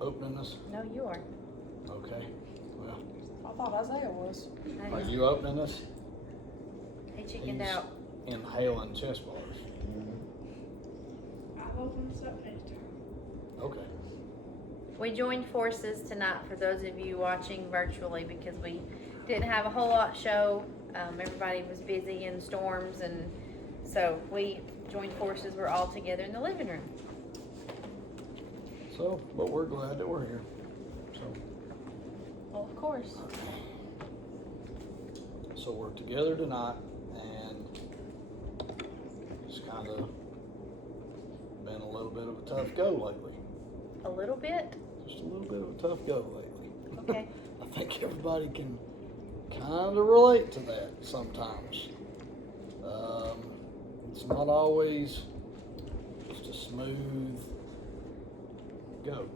opening this? No, you are. Okay. Well, I thought Isaiah was. are you opening this? He chickened He's out. inhaling chest bars. I'll open this up next time. Okay. We joined forces tonight for those of you watching virtually because we didn't have a whole lot show. Everybody was busy in storms, and so we joined forces. We're all together in the living room. So, but we're glad that we're here. So, Well, of course. so we're together tonight, and it's kind of been a little bit of a tough go lately. A little bit. Just a little bit of a tough go lately. Okay. I think everybody can kind of relate to that sometimes. It's not always just a smooth go.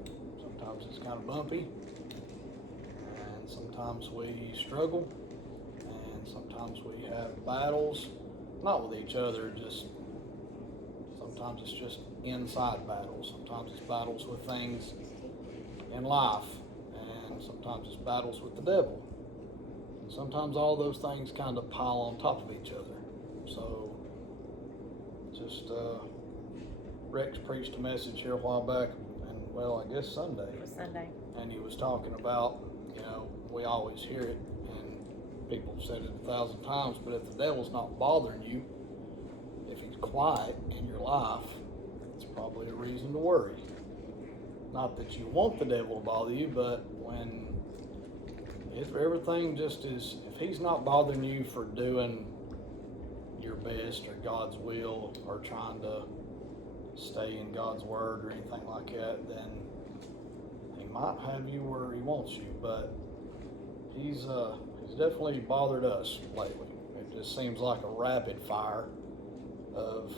Sometimes it's kind of bumpy, and sometimes we struggle, and sometimes we have battles, not with each other, just sometimes it's just inside battles. Sometimes it's battles with things in life, and sometimes it's battles with the devil. And sometimes all those things kind of pile on top of each other. So, just Rex preached a message here a while back, and well, I guess Sunday. It was Sunday. And he was talking about, you know, we always hear it, and people have said it 1,000 times, but if the devil's not bothering you, if he's quiet in your life, it's probably a reason to worry. Not that you want the devil to bother you, but when if everything just is, if he's not bothering you for doing your best or God's will or trying to stay in God's word or anything like that, then he might have you where he wants you. But he's definitely bothered us lately. It just seems like a rapid fire of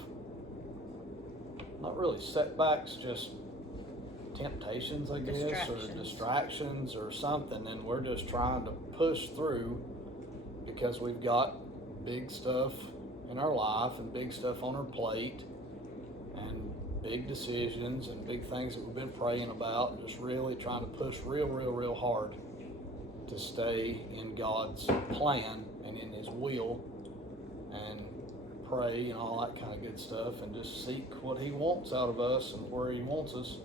not really setbacks, just temptations, I guess, or distractions or something, and we're just trying to push through because we've got big stuff in our life and big stuff on our plate and big decisions and big things that we've been praying about, and just really trying to push real hard to stay in God's plan and in his will and pray and all that kind of good stuff and just seek what he wants out of us and where he wants us.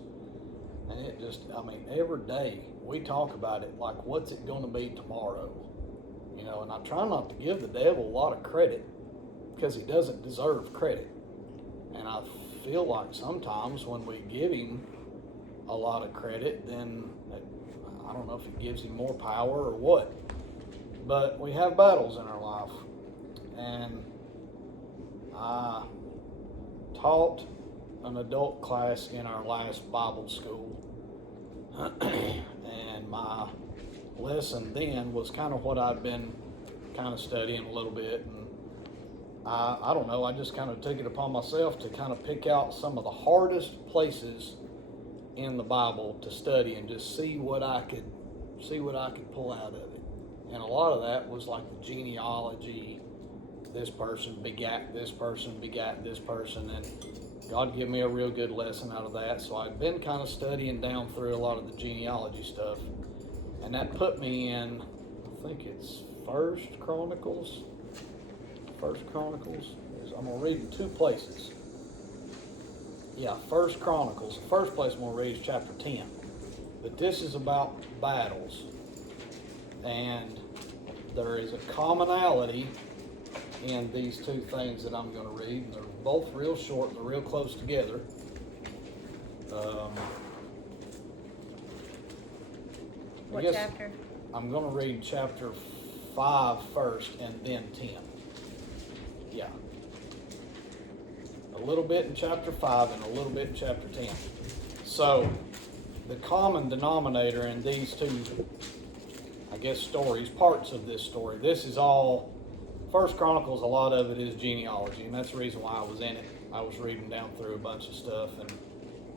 And it just, I mean, every day we talk about it like, what's it going to be tomorrow? You know, and I try not to give the devil a lot of credit because he doesn't deserve credit. And I feel like sometimes when we give him a lot of credit, then I don't know if it gives him more power or what. But we have battles in our life. And I taught an adult class in our last Bible school. And my lesson then was kind of what I'd been kind of studying a little bit. And I don't know, I just kind of took it upon myself to kind of pick out some of the hardest places in the Bible to study and just see what I could pull out of it. And a lot of that was like the genealogy. This person begat this person, begat this person, and God gave me a real good lesson out of that. So I've been kind of studying down through a lot of the genealogy stuff, and that put me in, I think it's First Chronicles. I'm gonna read in two places. Yeah, First Chronicles. The first place I'm gonna read is chapter 10. But this is about battles, and there is a commonality in these two things that I'm going to read, and they're both real short and they're real close together. What chapter? I'm going to read chapter 5 first and then 10. Yeah. A little bit in chapter 5 and a little bit in chapter 10. So, the common denominator in these two, I guess, stories, parts of this story, this is all, First Chronicles, a lot of it is genealogy, and that's the reason why I was in it. I was reading down through a bunch of stuff and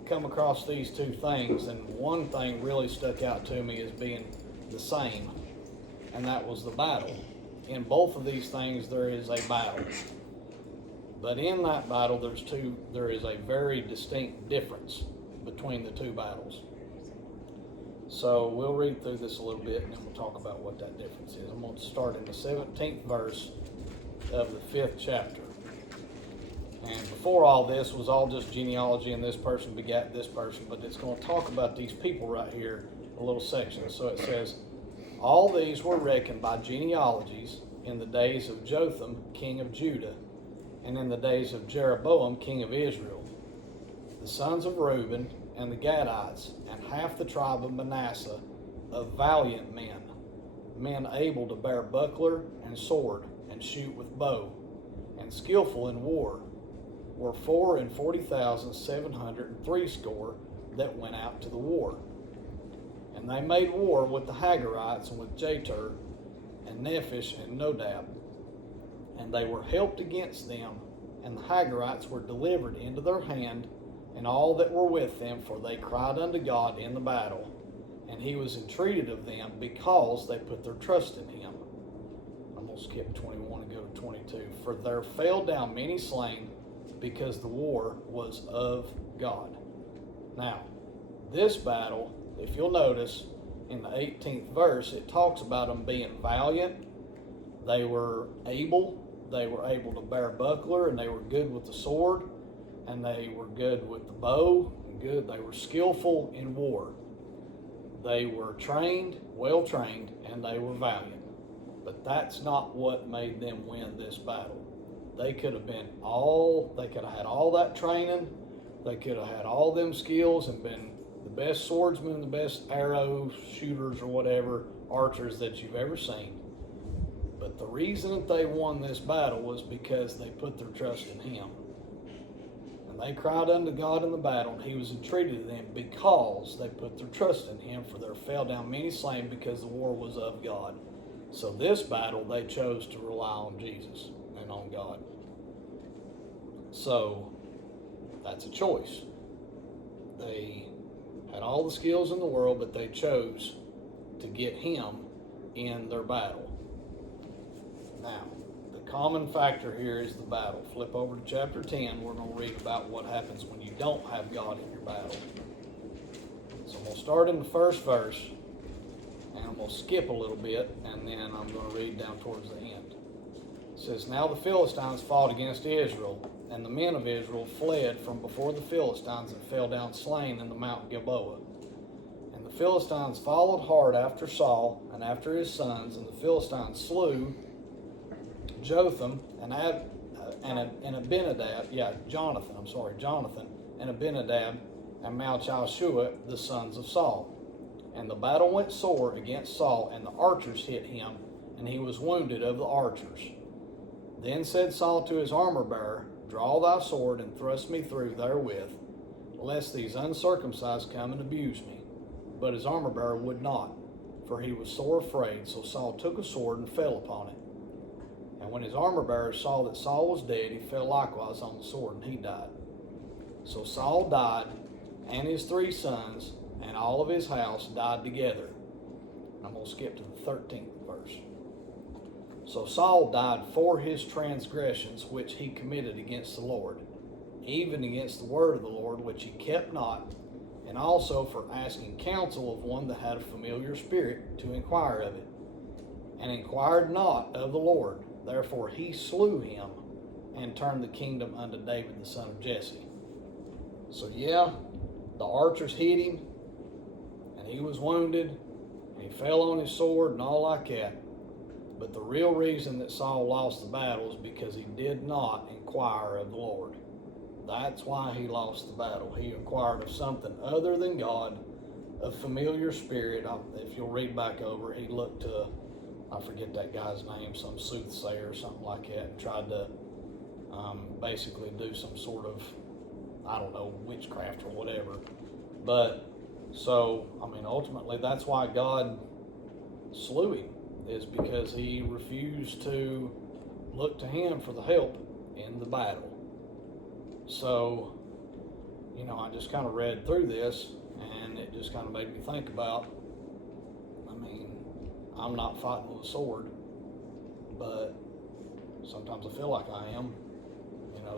come across these two things, and one thing really stuck out to me as being the same, and that was the battle. In both of these things, there is a battle. But in that battle, there is a very distinct difference between the two battles. So we'll read through this a little bit and then we'll talk about what that difference is. I'm going to start in the 17th verse of the 5th chapter. And before all this was all just genealogy and this person begat this person, but it's going to talk about these people right here, a little section. So it says, all these were reckoned by genealogies in the days of Jotham, king of Judah, and in the days of Jeroboam, king of Israel, the sons of Reuben and the Gadites, and half the tribe of Manasseh, of valiant men, men able to bear buckler and sword, and shoot with bow, and skillful in war, were 40,760 that went out to the war. And they made war with the Hagarites and with Jeter, and Nephish and Nodab. And they were helped against them, and the Hagarites were delivered into their hand, and all that were with them, for they cried unto God in the battle. And he was entreated of them, because they put their trust in him. I'm going to skip 21 and go to 22. For there fell down many slain, because the war was of God. Now, this battle, if you'll notice, in the 18th verse, it talks about them being valiant. They were able to bear buckler, and they were good with the sword, and they were good with the bow, and they were skillful in war. They were trained, well trained, and they were valiant. But that's not what made them win this battle. They could have had all that training, they could have had all them skills and been the best swordsmen, the best arrow shooters or whatever, archers that you've ever seen. But the reason that they won this battle was because they put their trust in him. And they cried unto God in the battle, and he was entreated of them, because they put their trust in him, for there fell down many slain, because the war was of God. So this battle, they chose to rely on Jesus and on God. So that's a choice. They had all the skills in the world, but they chose to get him in their battle. Now, the common factor here is the battle. Flip over to chapter 10. We're going to read about what happens when you don't have God in your battle. So we'll start in the first verse, and I'm going to skip a little bit, and then I'm going to read down towards the end. It says, Now the Philistines fought against Israel, and the men of Israel fled from before the Philistines and fell down slain in the Mount Gilboa. And the Philistines followed hard after Saul and after his sons, and the Philistines slew Jonathan and Abinadab and Abinadab and Malchishua, the sons of Saul. And the battle went sore against Saul, and the archers hit him, and he was wounded of the archers. Then said Saul to his armor-bearer, Draw thy sword, and thrust me through therewith, lest these uncircumcised come and abuse me. But his armor-bearer would not, for he was sore afraid. So Saul took a sword and fell upon it. And when his armor-bearer saw that Saul was dead, he fell likewise on the sword, and he died. So Saul died, and his 3 sons, and all of his house died together. I'm going to skip to the 13th verse. So Saul died for his transgressions which he committed against the Lord, even against the word of the Lord which he kept not, and also for asking counsel of one that had a familiar spirit to inquire of it, and inquired not of the Lord. Therefore he slew him, and turned the kingdom unto David the son of Jesse. So yeah, the archers hit him, and he was wounded, and he fell on his sword and all like that. But the real reason that Saul lost the battle is because he did not inquire of the Lord. That's why he lost the battle. He inquired of something other than God, a familiar spirit. If you'll read back over, he looked to, I forget that guy's name, some soothsayer or something like that, and tried to basically do some sort of, I don't know, witchcraft or whatever. But, so, ultimately that's why God slew him, is because he refused to look to him for the help in the battle. So, I just kind of read through this, and it just kind of made me think about, I'm not fighting with a sword, but sometimes I feel like I am.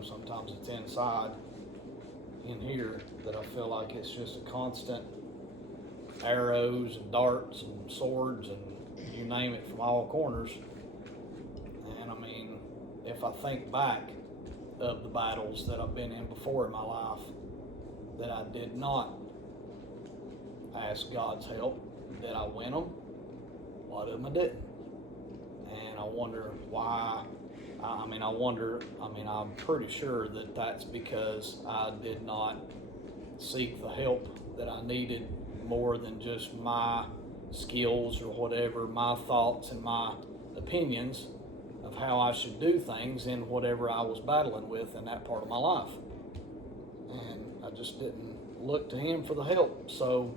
Sometimes it's inside, in here, that I feel like it's just a constant arrows and darts and swords and you name it from all corners. And I mean, if I think back of the battles that I've been in before in my life, that I did not ask God's help, that I win them, a lot of them I didn't. And I wonder why. I'm pretty sure that that's because I did not seek the help that I needed more than just my skills or whatever, my thoughts and my opinions of how I should do things in whatever I was battling with in that part of my life. And I just didn't look to Him for the help. So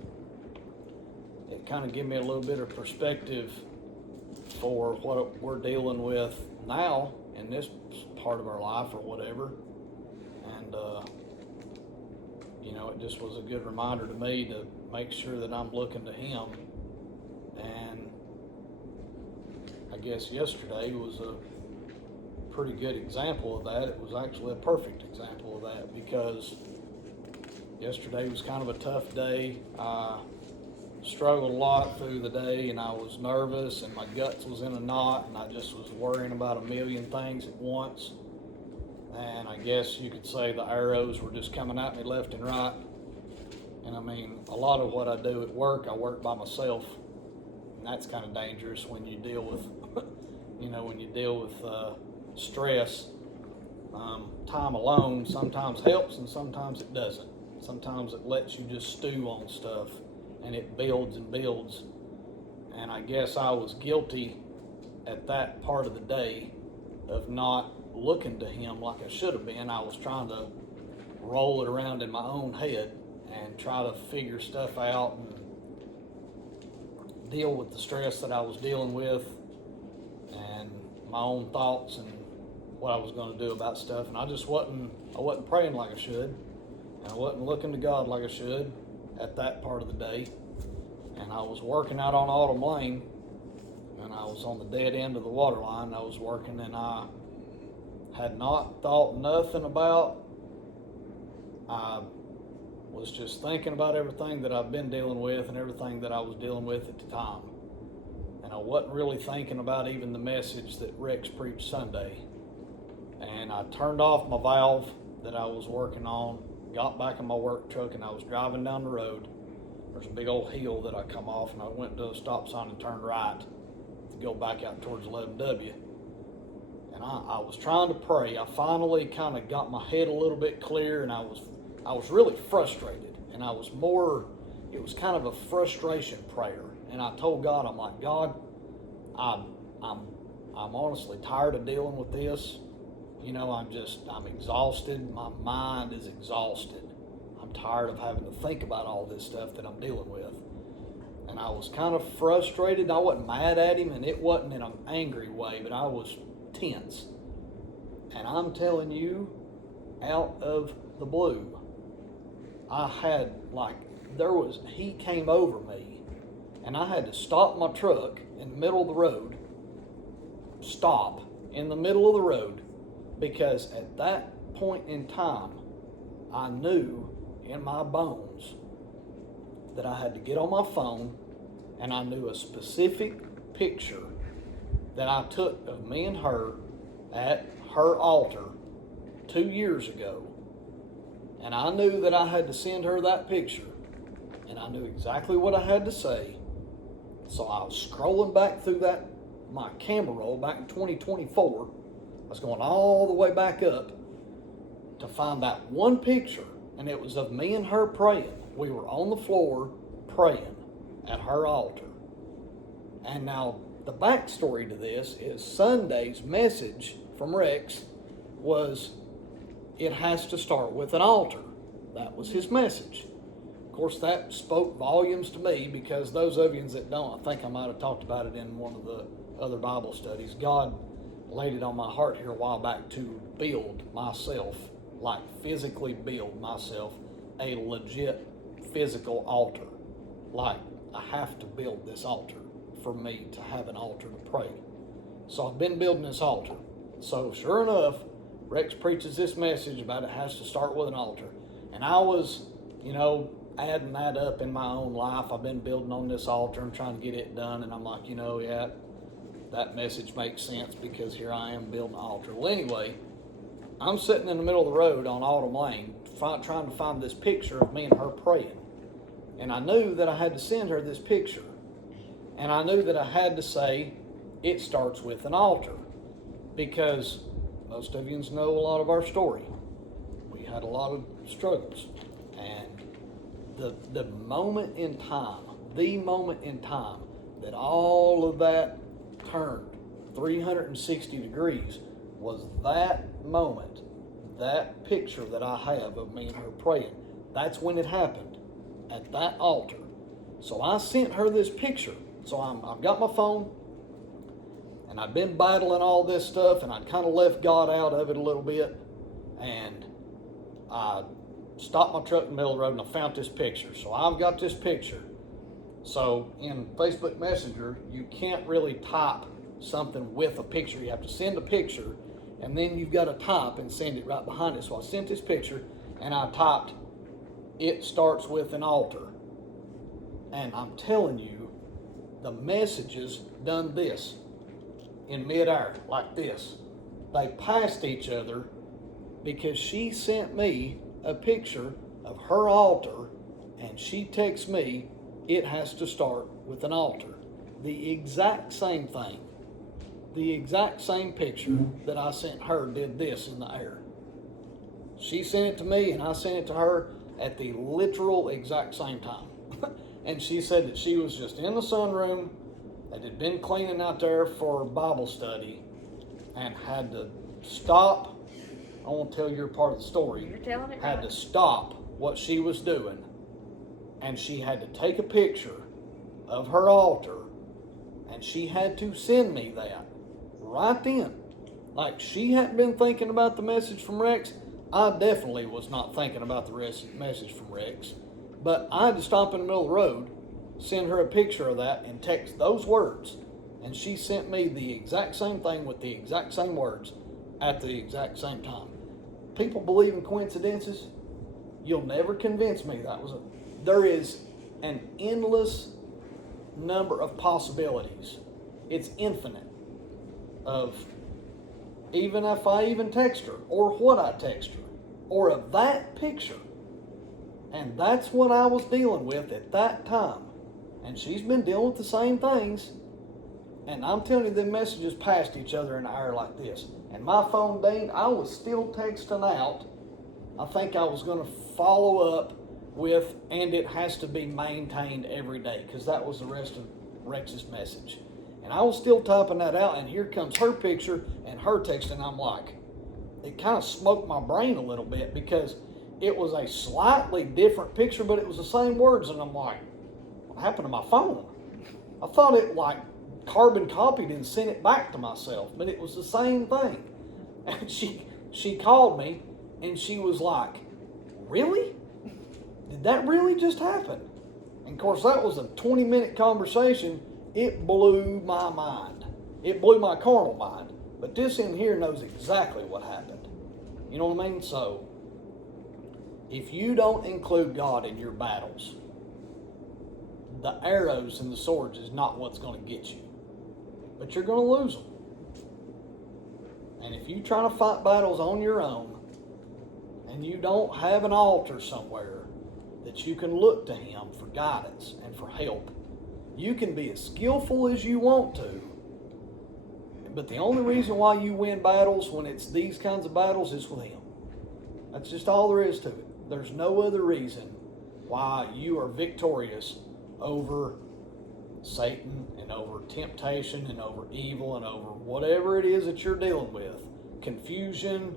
it kind of gave me a little bit of perspective for what we're dealing with now in this part of our life or whatever. And it just was a good reminder to me to make sure that I'm looking to Him. And I guess yesterday was a pretty good example of that. It was actually a perfect example of that, because yesterday was kind of a tough day. I struggled a lot through the day, and I was nervous, and my guts was in a knot, and I just was worrying about a million things at once. And I guess you could say the arrows were just coming at me left and right. And I mean, a lot of what I do at work, I work by myself, and that's kind of dangerous when you deal with, stress. Time alone sometimes helps, and sometimes it doesn't. Sometimes it lets you just stew on stuff, and it builds and builds. And I guess I was guilty at that part of the day of not looking to Him like I should have been. I was trying to roll it around in my own head and try to figure stuff out and deal with the stress that I was dealing with and my own thoughts and what I was going to do about stuff. And I wasn't praying like I should, and I wasn't looking to God like I should at that part of the day. And I was working out on Autumn Lane, and I was on the dead end of the water line. I was working, and I had not thought nothing about. I was just thinking about everything that I've been dealing with and everything that I was dealing with at the time. And I wasn't really thinking about even the message that Rex preached Sunday. And I turned off my valve that I was working on, got back in my work truck, and I was driving down the road. There's a big old hill that I come off, and I went to a stop sign and turned right to go back out towards 11W. And I was trying to pray. I finally kind of got my head a little bit clear, and I was really frustrated. And it was kind of a frustration prayer. And I told God, I'm like, God, I'm honestly tired of dealing with this. I'm exhausted. My mind is exhausted. I'm tired of having to think about all this stuff that I'm dealing with. And I was kind of frustrated. I wasn't mad at Him, and it wasn't in an angry way, but I was tense. And I'm telling you, out of the blue, he came over me, and I had to stop my truck in the middle of the road, because at that point in time, I knew in my bones that I had to get on my phone, and I knew a specific picture that I took of me and her at her altar 2 years ago. And I knew that I had to send her that picture, and I knew exactly what I had to say. So I was scrolling back through my camera roll back in 2024. I was going all the way back up to find that one picture, and it was of me and her praying. We were on the floor praying at her altar. And now the backstory to this is Sunday's message from Rex was, it has to start with an altar. That was his message. Of course, that spoke volumes to me, because those of you that don't, I think I might have talked about it in one of the other Bible studies. God laid it on my heart here a while back to build myself, like physically build myself a legit physical altar. Like, I have to build this altar for me to have an altar to pray. So I've been building this altar. So sure enough, Rex preaches this message about it has to start with an altar. And I was, adding that up in my own life. I've been building on this altar and trying to get it done, and I'm like, yeah, that message makes sense because here I am building an altar. Well, anyway, I'm sitting in the middle of the road on Autumn Lane trying to find this picture of me and her praying. And I knew that I had to send her this picture. And I knew that I had to say, it starts with an altar. Because most of you know a lot of our story. We had a lot of struggles. And the moment in time that all of that turned 360 degrees was that moment, that picture that I have of me and her praying. That's when it happened, at that altar. So I sent her this picture. So I've got my phone, and I'd been battling all this stuff, and I'd kind of left God out of it a little bit, and I stopped my truck in the middle of the road, and I found this picture. So I've got this picture. So in Facebook Messenger, you can't really type something with a picture. You have to send a picture, and then you've got to type and send it right behind it. So I sent this picture, and I typed, it starts with an altar. And I'm telling you, the messages done this in midair, like this. They passed each other because she sent me a picture of her altar, and she texts me, it has to start with an altar. The exact same thing. The exact same picture that I sent her did this in the air. She sent it to me and I sent it to her at the literal exact same time. And she said that she was just in the sunroom, that had been cleaning out there for Bible study, and had to stop. I won't tell you part of the story. You're telling it Had right. to stop what she was doing, and she had to take a picture of her altar, and she had to send me that right then. Like, she hadn't been thinking about the message from Rex. I definitely was not thinking about the message from Rex. But I had to stop in the middle of the road, send her a picture of that, and text those words. And she sent me the exact same thing with the exact same words at the exact same time. People believe in coincidences. You'll never convince me there is an endless number of possibilities. It's infinite. Of even if I even text her, or what I text her, or of that picture. And that's what I was dealing with at that time. And she's been dealing with the same things. And I'm telling you, the messages passed each other in the air like this. And my phone dinged. I was still texting out. I think I was going to follow up with, and it has to be maintained every day, because that was the rest of Rex's message. And I was still typing that out, and here comes her picture and her text, and I'm like, it kind of smoked my brain a little bit, because it was a slightly different picture, but it was the same words, and I'm like, what happened to my phone? I thought it like carbon copied and sent it back to myself, but it was the same thing. And she called me, and she was like, really? Did that really just happen? And of course, that was a 20-minute conversation. It blew my mind. It blew my carnal mind. But this in here knows exactly what happened. You know what I mean? So, if you don't include God in your battles, the arrows and the swords is not what's going to get you. But you're going to lose them. And if you try to fight battles on your own, and you don't have an altar somewhere that you can look to Him for guidance and for help, you can be as skillful as you want to, but the only reason why you win battles when it's these kinds of battles is with Him. That's just all there is to it. There's no other reason why you are victorious over Satan and over temptation and over evil and over whatever it is that you're dealing with, confusion,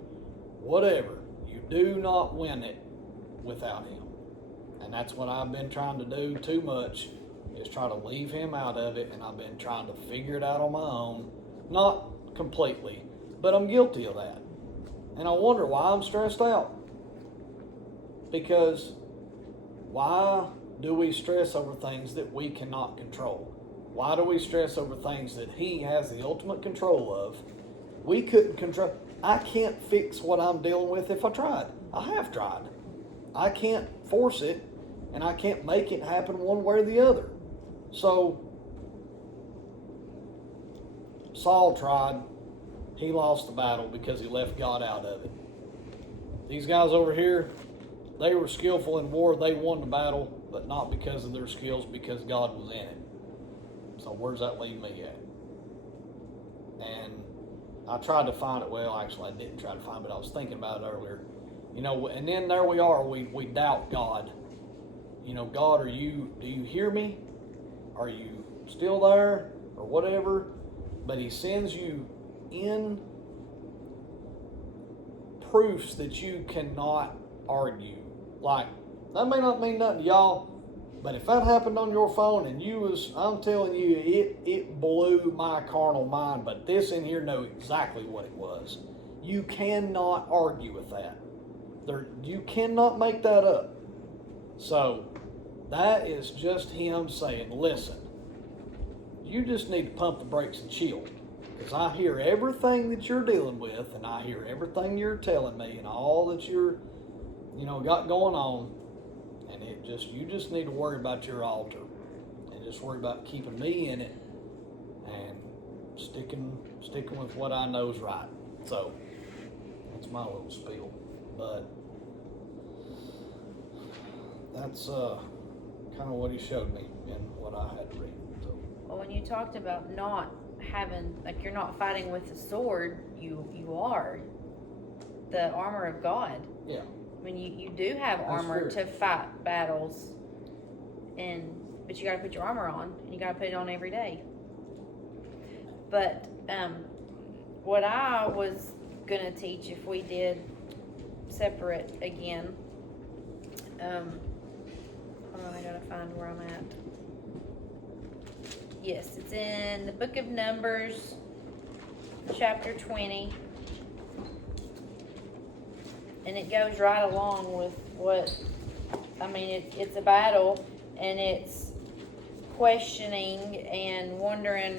whatever. You do not win it without Him. And that's what I've been trying to do too much, is try to leave Him out of it, and I've been trying to figure it out on my own. Not completely, but I'm guilty of that. And I wonder why I'm stressed out. Because why do we stress over things that we cannot control? Why do we stress over things that He has the ultimate control of? We couldn't control. I can't fix what I'm dealing with if I tried. I have tried. I can't force it, and I can't make it happen one way or the other. So Saul tried. He lost the battle because he left God out of it. These guys over here, they were skillful in war. They won the battle, but not because of their skills, because God was in it. So where's that leave me at? And I tried to find it. Well, actually, I didn't try to find it, but I was thinking about it earlier. You know, and then there we are. We doubt God. You know, God, do you hear me? Are you still there? Or whatever. But he sends you in proofs that you cannot argue. Like, that may not mean nothing to y'all, but if that happened on your phone and I'm telling you, it blew my carnal mind, but this in here know exactly what it was. You cannot argue with that. You cannot make that up. So, that is just him saying, listen, you just need to pump the brakes and chill. Because I hear everything that you're dealing with, and I hear everything you're telling me, and all that you're, got going on. And you just need to worry about your altar, and just worry about keeping me in it, and sticking with what I know is right. So that's my little spiel. But that's kind of what he showed me and what I had to read. So. Well, when you talked about not having, like, you're not fighting with a sword, you are the armor of God. Yeah. I mean, you do have armor to fight battles, but you got to put your armor on, and you got to put it on every day. But what I was gonna teach, if we did separate again, hold on, I gotta find where I'm at. Yes, it's in the book of Numbers, chapter 20. And it goes right along with it's a battle, and it's questioning and wondering,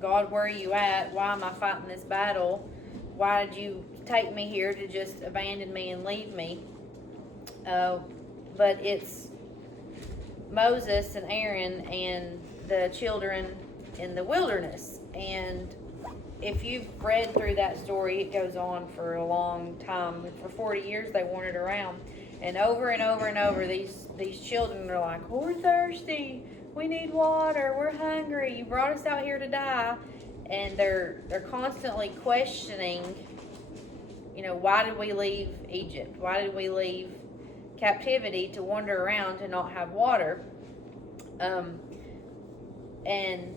God, where are you at? Why am I fighting this battle? Why did you take me here to just abandon me and leave me? But it's Moses and Aaron and the children in the wilderness. And if you've read through that story, it goes on for a long time. For 40 years, they wandered around. And over and over and over, these children are like, oh, we're thirsty. We need water. We're hungry. You brought us out here to die. And they're constantly questioning, why did we leave Egypt? Why did we leave captivity to wander around to not have water? And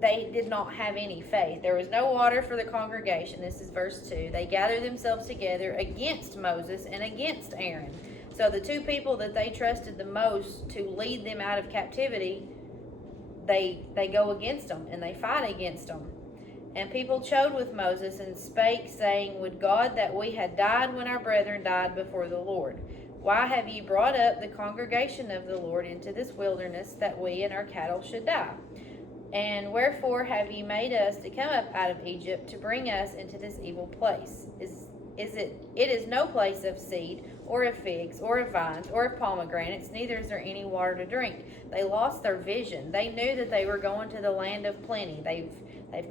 they did not have any faith. There was no water for the congregation. This is verse 2. They gathered themselves together against Moses and against Aaron. So the two people that they trusted the most to lead them out of captivity, they go against them and they fight against them. And people chode with Moses and spake, saying, would God that we had died when our brethren died before the Lord. Why have ye brought up the congregation of the Lord into this wilderness, that we and our cattle should die? And wherefore have ye made us to come up out of Egypt to bring us into this evil place? It is no place of seed, or of figs, or of vines, or of pomegranates, neither is there any water to drink. They lost their vision. They knew that they were going to the land of plenty. They've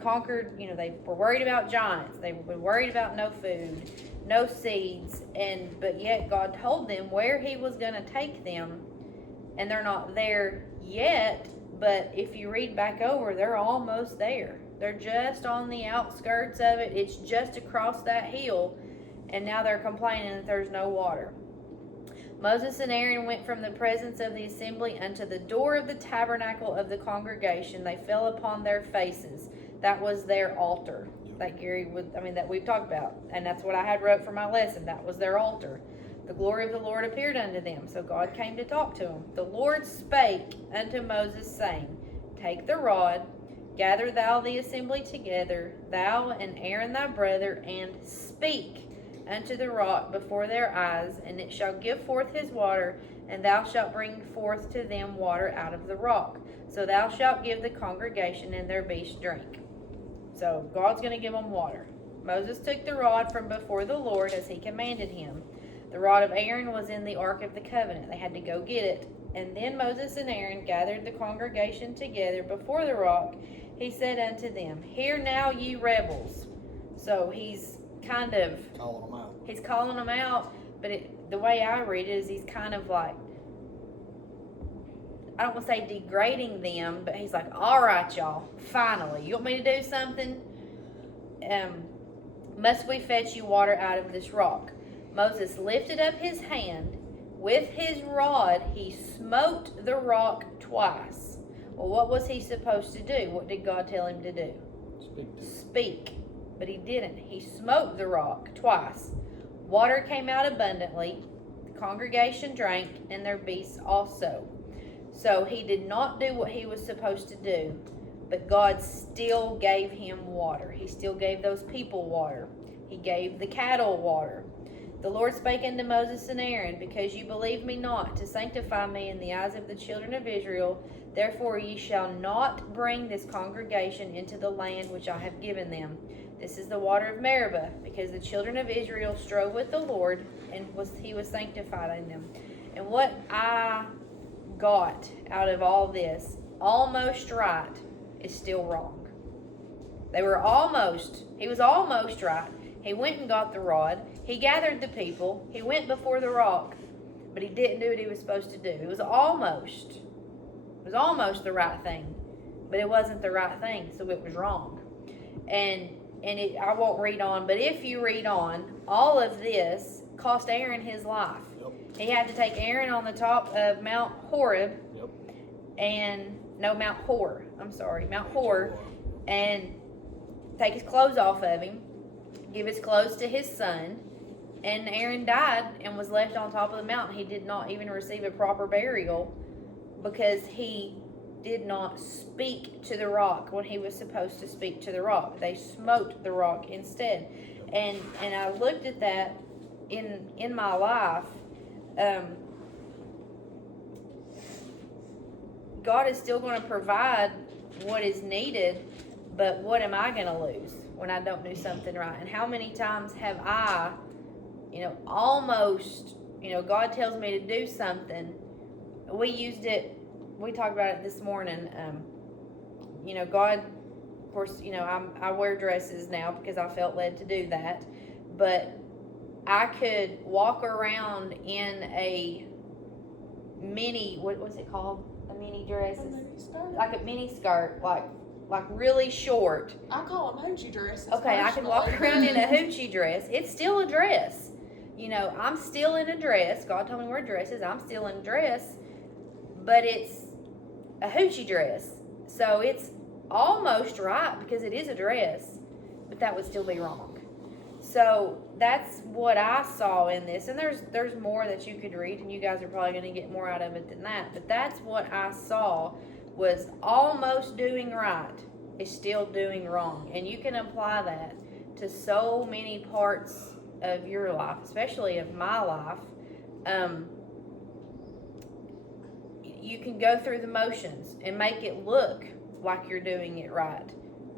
conquered, they were worried about giants. They were worried about no food, no seeds, but yet God told them where he was going to take them, and they're not there yet. But if you read back over, they're almost there. They're just on the outskirts of it. It's just across that hill. And now they're complaining that there's no water. Moses and Aaron went from the presence of the assembly unto the door of the tabernacle of the congregation. They fell upon their faces. That was their altar. That we've talked about. And that's what I had wrote for my lesson. That was their altar. The glory of the Lord appeared unto them. So God came to talk to them. The Lord spake unto Moses, saying, take the rod, gather thou the assembly together, thou and Aaron thy brother, and speak unto the rock before their eyes, and it shall give forth his water, and thou shalt bring forth to them water out of the rock. So thou shalt give the congregation and their beasts drink. So God's going to give them water. Moses took the rod from before the Lord as he commanded him. The rod of Aaron was in the ark of the covenant. They had to go get it. And then Moses and Aaron gathered the congregation together before the rock. He said unto them, Hear now, ye rebels. So he's kind of Calling them out. he's calling them out, but the way I read it is he's kind of like, I don't want to say degrading them, but he's like, all right, y'all, finally, you want me to do something? Must we fetch you water out of this rock? Moses lifted up his hand. With his rod, he smote the rock twice. Well, what was he supposed to do? What did God tell him to do? Speak. But he didn't. He smote the rock twice. Water came out abundantly. The congregation drank, and their beasts also. So he did not do what he was supposed to do, but God still gave him water. He still gave those people water. He gave the cattle water. The Lord spake unto Moses and Aaron, Because you believe me not to sanctify me in the eyes of the children of Israel, therefore ye shall not bring this congregation into the land which I have given them. This is the water of Meribah, because the children of Israel strove with the Lord, and he was sanctified in them. And what I got out of all this, almost right, is still wrong. He was almost right. He went and got the rod. He gathered the people. He went before the rock, but he didn't do what he was supposed to do. It was almost the right thing, but it wasn't the right thing, so it was wrong. And I won't read on, but if you read on, all of this cost Aaron his life. Yep. He had to take Aaron on the top of Mount Horeb, Mount Hor, and take his clothes off of him, give his clothes to his son, and Aaron died and was left on top of the mountain. He did not even receive a proper burial because he did not speak to the rock when he was supposed to speak to the rock. They smote the rock instead. And I looked at that in my life. God is still going to provide what is needed, but what am I going to lose when I don't do something right? And how many times have I, almost, God tells me to do something. We talked about it this morning. God, of course, I wear dresses now because I felt led to do that, but I could walk around in a mini, what was it called? A mini dress? Like a mini skirt, like really short. I call them hoochie dresses. Okay, I can walk around in a hoochie dress. It's still a dress. I'm still in a dress. God told me to wear dresses. I'm still in a dress, but it's a hoochie dress. So it's almost right because it is a dress, but that would still be wrong. So that's what I saw in this, and there's more that you could read, and you guys are probably going to get more out of it than that, but that's what I saw was almost doing right is still doing wrong. And you can apply that to so many parts of your life, especially of my life. You can go through the motions and make it look like you're doing it right,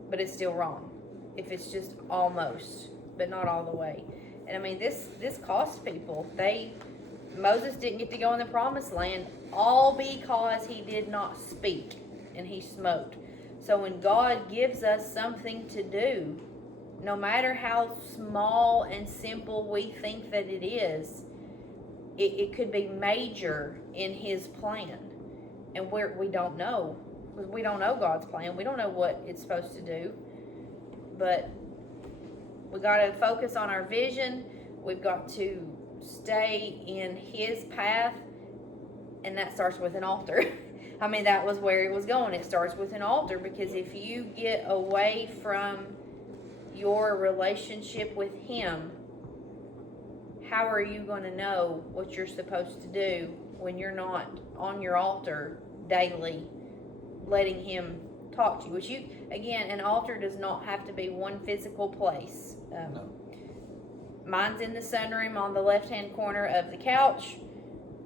but it's still wrong if it's just almost, but not all the way. And I mean, this cost people. Moses didn't get to go in the promised land, all because he did not speak and he smote. So when God gives us something to do, no matter how small and simple we think that it is, it could be major in his plan. And we don't know. We don't know God's plan. We don't know what it's supposed to do. But we got to focus on our vision. We've got to stay in his path, and that starts with an altar. I mean, that was where it was going. It starts with an altar, because if you get away from your relationship with him, how are you going to know what you're supposed to do when you're not on your altar daily letting him talk to you? Which again, an altar does not have to be one physical place. No. Mine's in the sunroom on the left-hand corner of the couch,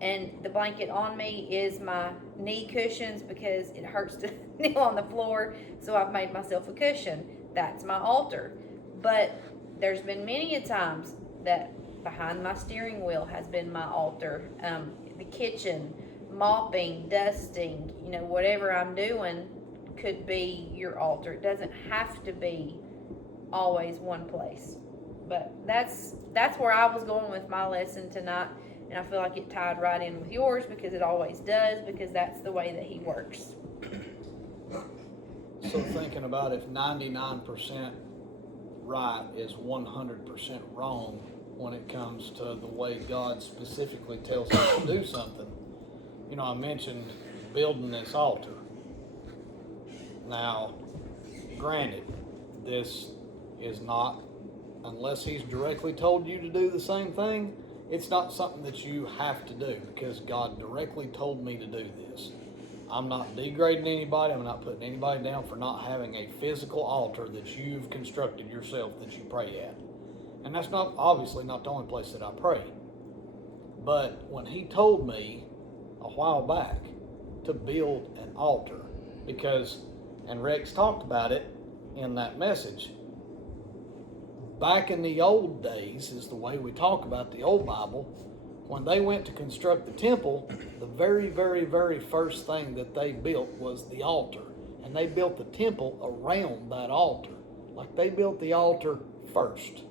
and the blanket on me is my knee cushions because it hurts to kneel on the floor, so I've made myself a cushion. That's my altar. But there's been many a times that behind my steering wheel has been my altar. The kitchen, mopping, dusting, whatever I'm doing could be your altar. It doesn't have to be always one place. But that's where I was going with my lesson tonight, and I feel like it tied right in with yours because it always does, because that's the way that he works. So thinking about if 99% right is 100% wrong when it comes to the way God specifically tells us to do something. I mentioned building this altar. Now, granted, this is not, unless he's directly told you to do the same thing, it's not something that you have to do because God directly told me to do this. I'm not degrading anybody. I'm not putting anybody down for not having a physical altar that you've constructed yourself that you pray at. And that's not, obviously not the only place that I pray. But when he told me a while back to build an altar, because, and Rex talked about it in that message, back in the old days is the way we talk about the old Bible. When they went to construct the temple, the very, very, very first thing that they built was the altar. And they built the temple around that altar. Like they built the altar first,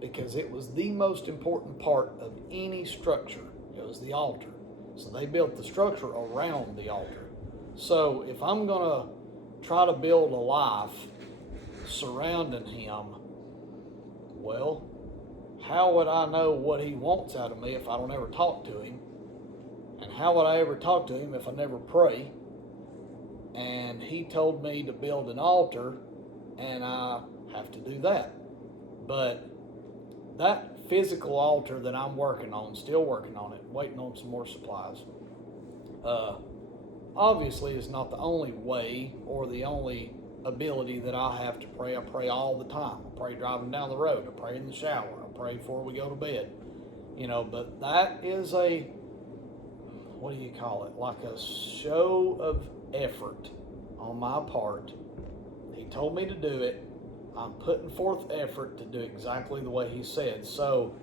because it was the most important part of any structure. It was the altar. So they built the structure around the altar. So if I'm going to try to build a life surrounding him, well, how would I know what he wants out of me if I don't ever talk to him? And how would I ever talk to him if I never pray? And he told me to build an altar, and I have to do that. But that physical altar that I'm working on, still working on it, waiting on some more supplies, obviously is not the only way or the only ability that I have to pray. I pray all the time. I pray driving down the road. I pray in the shower. I pray before we go to bed. But that is a, what do you call it? Like a show of effort on my part. He told me to do it. I'm putting forth effort to do exactly the way he said. So,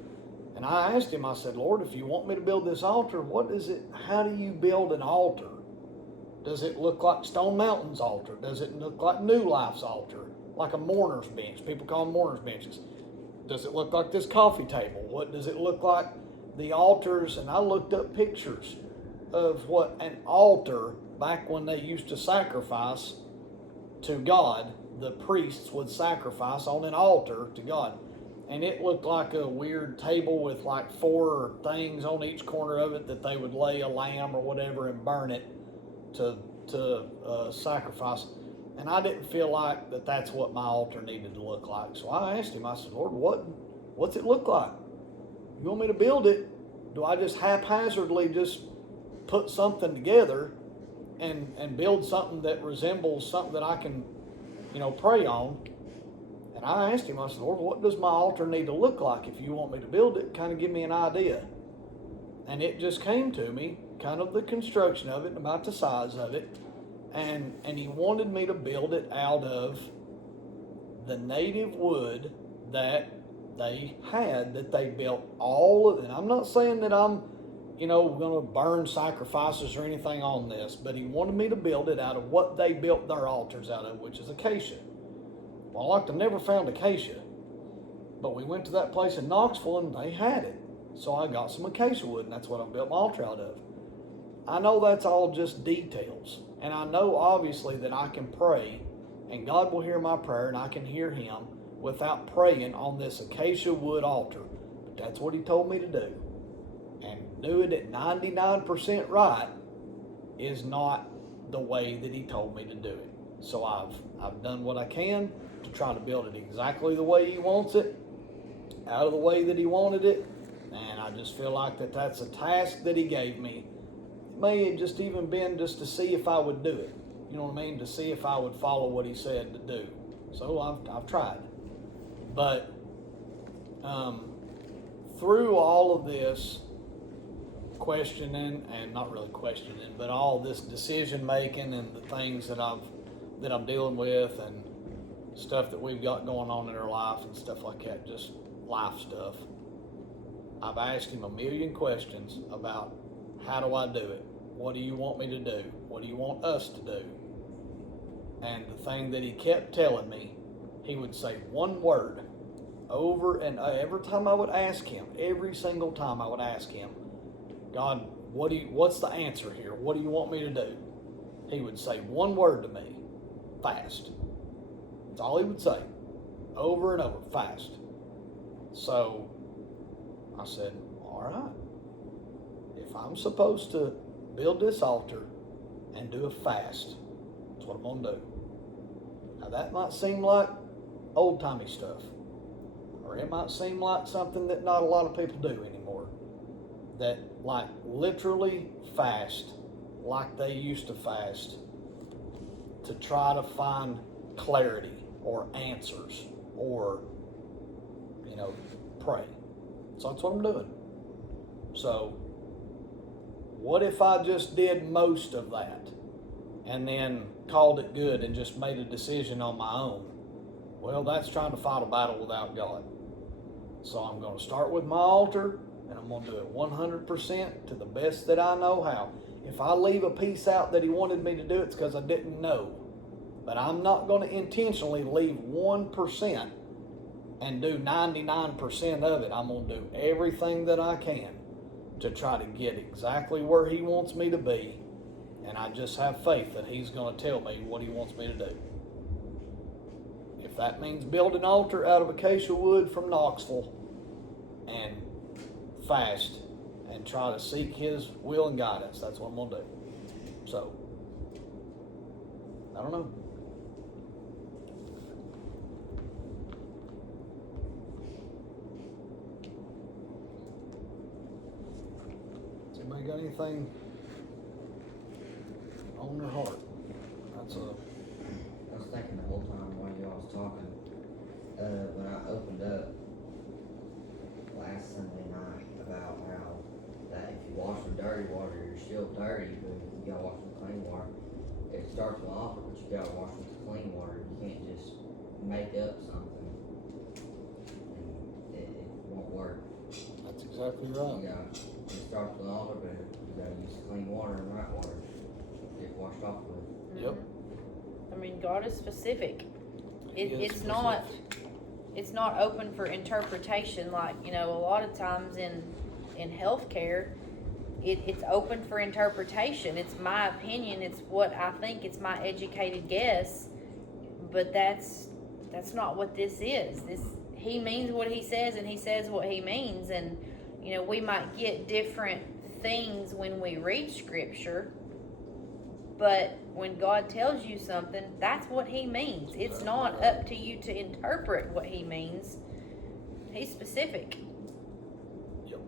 and I asked him, I said, Lord, if you want me to build this altar, what is it? How do you build an altar? Does it look like Stone Mountain's altar? Does it look like New Life's altar? Like a mourner's bench? People call them mourner's benches. Does it look like this coffee table? What does it look like? The altars, and I looked up pictures of what an altar, back when they used to sacrifice to God, the priests would sacrifice on an altar to God. And it looked like a weird table with like 4 things on each corner of it that they would lay a lamb or whatever and burn it to sacrifice. And I didn't feel like that's what my altar needed to look like. So I asked him, I said, Lord, what's it look like? You want me to build it? Do I just haphazardly just put something together and build something that resembles something that I can, pray on? And I asked him, I said, Lord, what does my altar need to look like? If you want me to build it, kind of give me an idea. And it just came to me, kind of the construction of it, about the size of it. And he wanted me to build it out of the native wood that they had, that they built all of it. And I'm not saying that I'm, going to burn sacrifices or anything on this, but he wanted me to build it out of what they built their altars out of, which is acacia. Well, I never found acacia, but we went to that place in Knoxville and they had it. So I got some acacia wood, and that's what I built my altar out of. I know that's all just details, and I know obviously that I can pray, and God will hear my prayer, and I can hear him without praying on this acacia wood altar. But that's what he told me to do. And doing it 99% right is not the way that he told me to do it. So I've done what I can to try to build it exactly the way he wants it, out of the way that he wanted it. And I just feel like that's a task that he gave me. It may have just even been just to see if I would do it. You know what I mean? To see if I would follow what he said to do. So I've tried. But through all of this questioning, and not really questioning, but all this decision making and the things that I'm dealing with and stuff that we've got going on in our life and stuff like that, just life stuff. I've asked him a million questions about how do I do it? What do you want me to do? What do you want us to do? And the thing that he kept telling me, he would say one word over and every time I would ask him, every single time I would ask him, God, what's the answer here? What do you want me to do? He would say one word to me, fast. That's all he would say, over and over, fast. So I said, all right, if I'm supposed to build this altar and do a fast, that's what I'm going to do. Now that might seem like old-timey stuff, or it might seem like something that not a lot of people do anymore. That like literally fast like they used to fast to try to find clarity or answers or, pray. So that's what I'm doing. So what if I just did most of that and then called it good and just made a decision on my own? Well, that's trying to fight a battle without God. So I'm going to start with my altar, and I'm going to do it 100% to the best that I know how. If I leave a piece out that he wanted me to do, it's because I didn't know. But I'm not going to intentionally leave 1% and do 99% of it. I'm going to do everything that I can to try to get exactly where he wants me to be. And I just have faith that he's going to tell me what he wants me to do. If that means build an altar out of acacia wood from Knoxville and fast and try to seek his will and guidance, that's what I'm going to do. So, I don't know. Has anybody got anything on their heart? I was thinking the whole time while y'all was talking, when I opened up last Sunday night about how that if you wash with dirty water, you're still dirty, but you gotta wash with clean water. It starts with altar, but you gotta wash with clean water. You can't just make up something, and it won't work. That's exactly right. It starts with altar, but you gotta use clean water and right water to get washed off with. Yep. I mean, God is specific. He is It's not open for interpretation like, a lot of times in healthcare, it's open for interpretation. It's my opinion, it's what I think, it's my educated guess, but that's not what this is. He means what he says and he says what he means, and we might get different things when we read scripture, but when God tells you something, that's what he means. It's not up to you to interpret what he means. He's specific. Yep.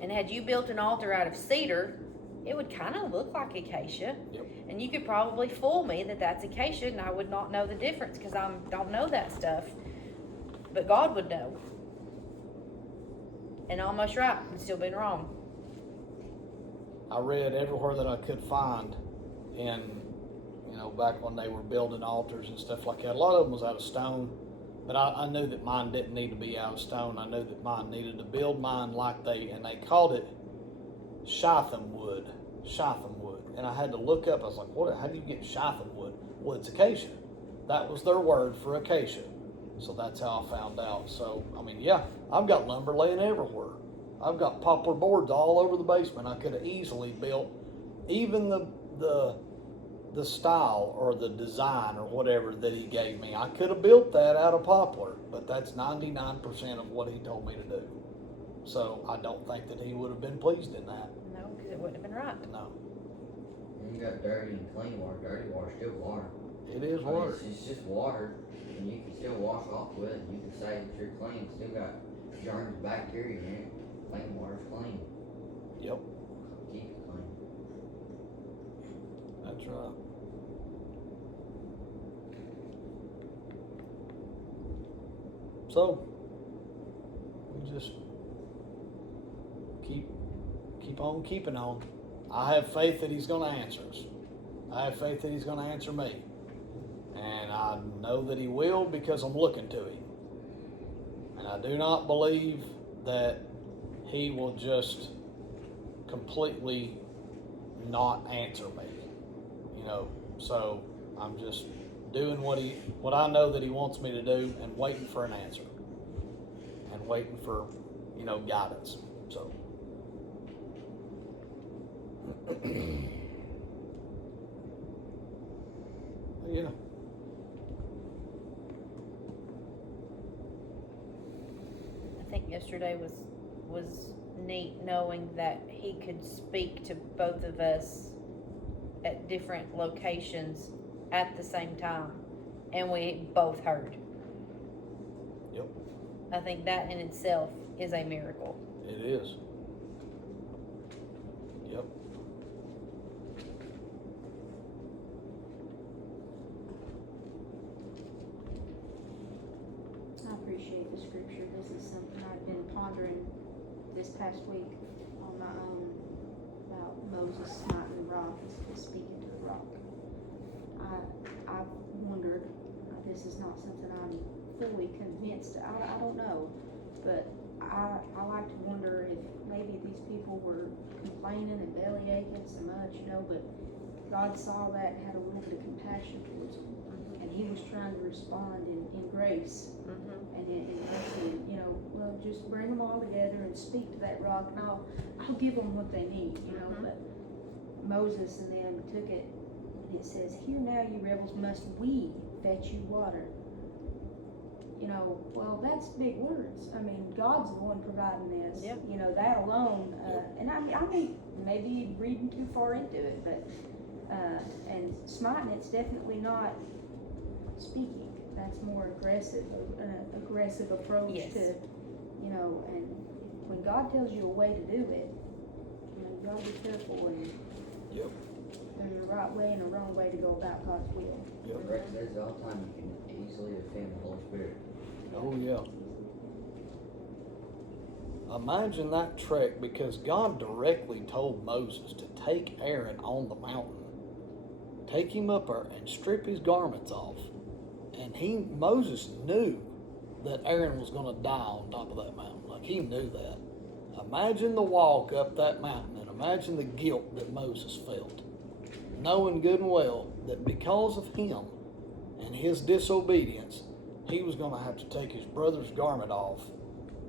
And had you built an altar out of cedar, it would kind of look like acacia. Yep. And you could probably fool me that that's acacia, and I would not know the difference because I don't know that stuff. But God would know. And almost right, and still been wrong. I read everywhere that I could find in, back when they were building altars and stuff like that. A lot of them was out of stone, but I knew that mine didn't need to be out of stone. I knew that mine needed to build mine like they called it Shitham wood. And I had to look up, I was like, how do you get Shitham wood? Well, it's acacia. That was their word for acacia. So that's how I found out. So, I've got lumber laying everywhere. I've got poplar boards all over the basement. I could have easily built even the style or the design or whatever that he gave me. I could have built that out of poplar, but that's 99% of what he told me to do. So I don't think that he would have been pleased in that. No, because it wouldn't have been right. No. You got dirty and clean water. Dirty water still water. It is water. It's just water, and you can still wash off with it. You can say that you're clean. Still got germs, bacteria in it. Clean water's clean. Yep. Keep it clean. That's right. So we just keep on keeping on. I have faith that he's going to answer us. I have faith that he's going to answer me. And I know that he will because I'm looking to him. And I do not believe that he will just completely not answer me, you know. So I'm just doing what I know that he wants me to do, and waiting for an answer, and waiting for, you know, guidance. So yeah. I think yesterday was neat knowing that he could speak to both of us at different locations at the same time, and we both heard. Yep. I think that in itself is a miracle. It is. Yep. I appreciate the scripture. This is something I've been pondering this past week on my own about Moses smiting the rock and speaking to the rock. I've wondered, this is not something I'm fully convinced, I don't know, but I like to wonder if maybe these people were complaining and belly aching so much, you know, but God saw that and had a little bit of compassion towards them. And he was trying to respond in grace and in mercy, you know, well, just bring them all together and speak to that rock, and I'll give them what they need, you know. But Moses and them took it, and it says, "Here now, you rebels, must we fetch you water?" You know, well, that's big words. I mean, God's the one providing this. Yep. You know, that alone, and I mean, maybe reading too far into it, but and smiting, it's definitely not speaking. That's more aggressive, an aggressive approach Yes. to, you know, and when God tells you a way to do it, you know, you gotta be careful, and Yep. there's a right way and a wrong way to go about God's will. Yep. Rex says all the time you can easily offend the Holy Spirit. Oh yeah. Imagine that trek, because God directly told Moses to take Aaron on the mountain, take him up there and strip his garments off. And Moses knew that Aaron was going to die on top of that mountain. Like, he knew that. Imagine the walk up that mountain, and imagine the guilt that Moses felt, knowing good and well that because of him and his disobedience, he was going to have to take his brother's garment off,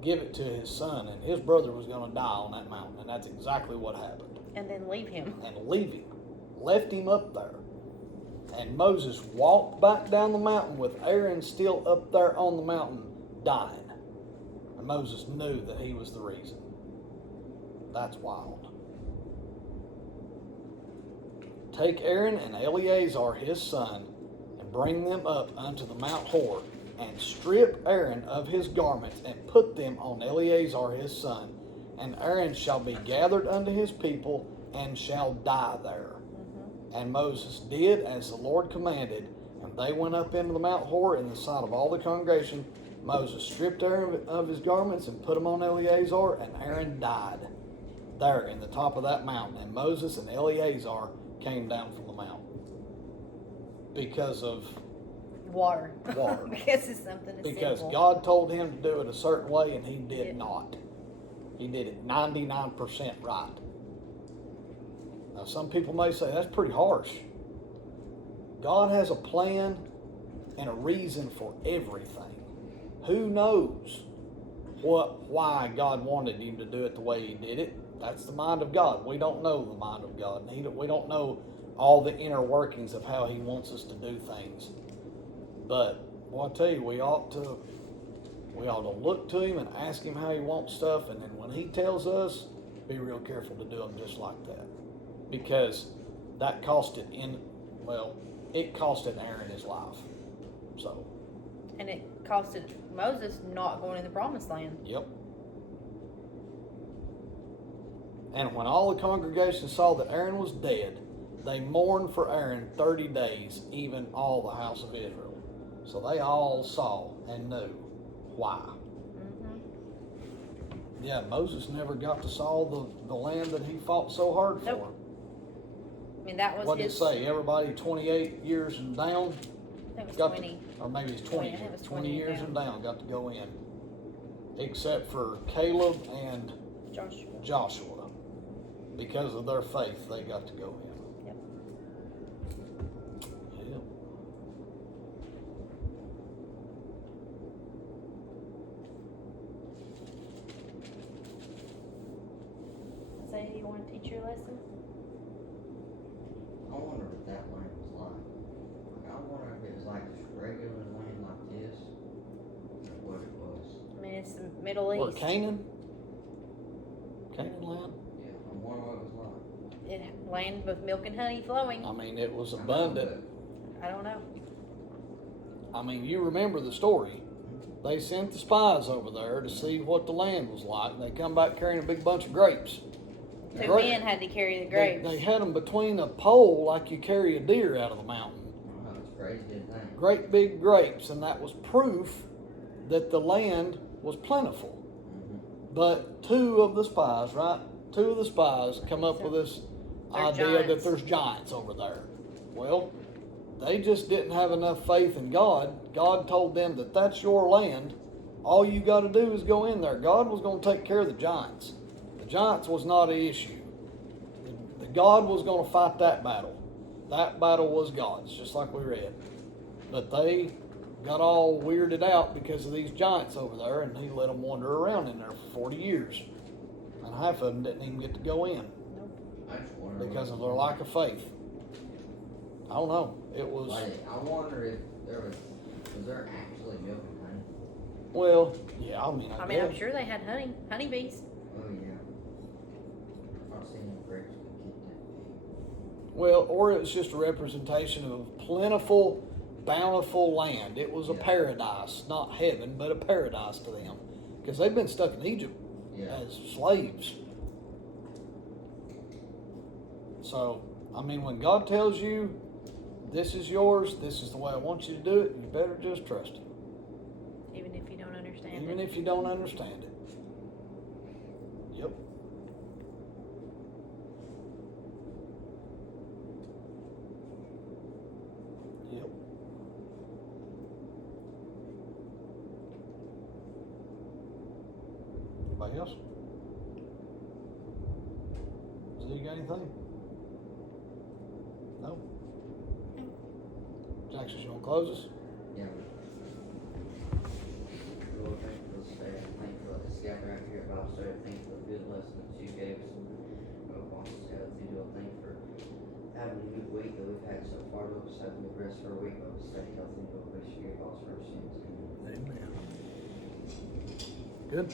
give it to his son, and his brother was going to die on that mountain. And that's exactly what happened. And then leave him. And leave him. Left him up there. And Moses walked back down the mountain with Aaron still up there on the mountain, dying. And Moses knew that he was the reason. That's wild. Take Aaron and Eleazar his son, and bring them up unto the Mount Hor, and strip Aaron of his garments, and put them on Eleazar his son. And Aaron shall be gathered unto his people, and shall die there. And Moses did as the Lord commanded, and they went up into the Mount Hor in the sight of all the congregation. Moses stripped Aaron of his garments and put them on Eleazar, and Aaron died there in the top of that mountain. And Moses and Eleazar came down from the mountain because of Water. Water. Because it's something as because simple. God told him to do it a certain way, and he did Yeah. not. He did it 99% right. Now, some people may say that's pretty harsh. God has a plan and a reason for everything. Who knows why God wanted him to do it the way he did it? That's the mind of God. We don't know the mind of God. We don't know all the inner workings of how he wants us to do things. But well, I tell you, we ought to look to him and ask him how he wants stuff, and then when he tells us, be real careful to do them just like that. Because that costed it costed Aaron his life. So. And it costed Moses not going to the promised land. Yep. And when all the congregation saw that Aaron was dead, they mourned for Aaron 30 days, even all the house of Israel. So they all saw and knew why. Yeah, Moses never got to saw the land that he fought so hard for. Nope. I mean, that was What did it his. say? Everybody 28 years and down I think it was got 20. or maybe it's 20. I think it was 20 years and and down got to go in. except for Caleb and Joshua. Joshua. Because of their faith, they got to go in. Yep. Yep. Say you want to teach your lesson? I wonder what that land was like. I wonder if it was like just regular land like this, or what it was. I mean, it's the Middle Where East. Canaan? Canaan land? Yeah, I wonder what it was like. It land with milk and honey flowing. I mean, it was I know, abundant. I don't know. I mean, you remember the story. They sent the spies over there to see what the land was like. They come back carrying a big bunch of grapes. Two Great. men had to carry the They, grapes. they had them between a pole like you carry a deer out of the mountain. Wow, it's crazy to think. Great big grapes, and that was proof that the land was plentiful. Mm-hmm. But two of the spies come up with this They're idea that giants. there's giants over there. Well, they just didn't have enough faith in God. God told them that that's your land. All you got to do is go in there. God was going to take care of the giants. The giants was not an issue. The God was going to fight that battle. That battle was God's, just like we read. But they got all weirded out because of these giants over there, and he let them wander around in there for 40 years. And half of them didn't even get to go in I just wonder because of what- their lack of faith. I don't know. It was, Like, I wonder if there was there actually milk and honey? well, yeah, I mean, I I mean, I'm guess. sure they had honeybees. Oh yeah. I've not seen any grapes that get that big. Well, or it was just a representation of plentiful, bountiful land. It was a Yeah. paradise, not heaven, but a paradise to them. Because they've been stuck in Egypt Yeah. as slaves. So, I mean, when God tells you, this is yours, this is the way I want you to do it, you better just trust Him. Even if you don't understand Even it. if you don't understand it. Yep. Yep. Anybody else? Does you got anything? No? Jackson, you want to close us? Yeah. Lord, thank you for this day. Thank you for this gathering right here at Bible study. Thank you for the good lesson that you gave us. Lord, want us to have to do a thing for having a good week that we've had so far. Lord, just having the rest of our week. Lord, stay healthy. Lord, bless you. Give us our sins. Amen. Amen. Good.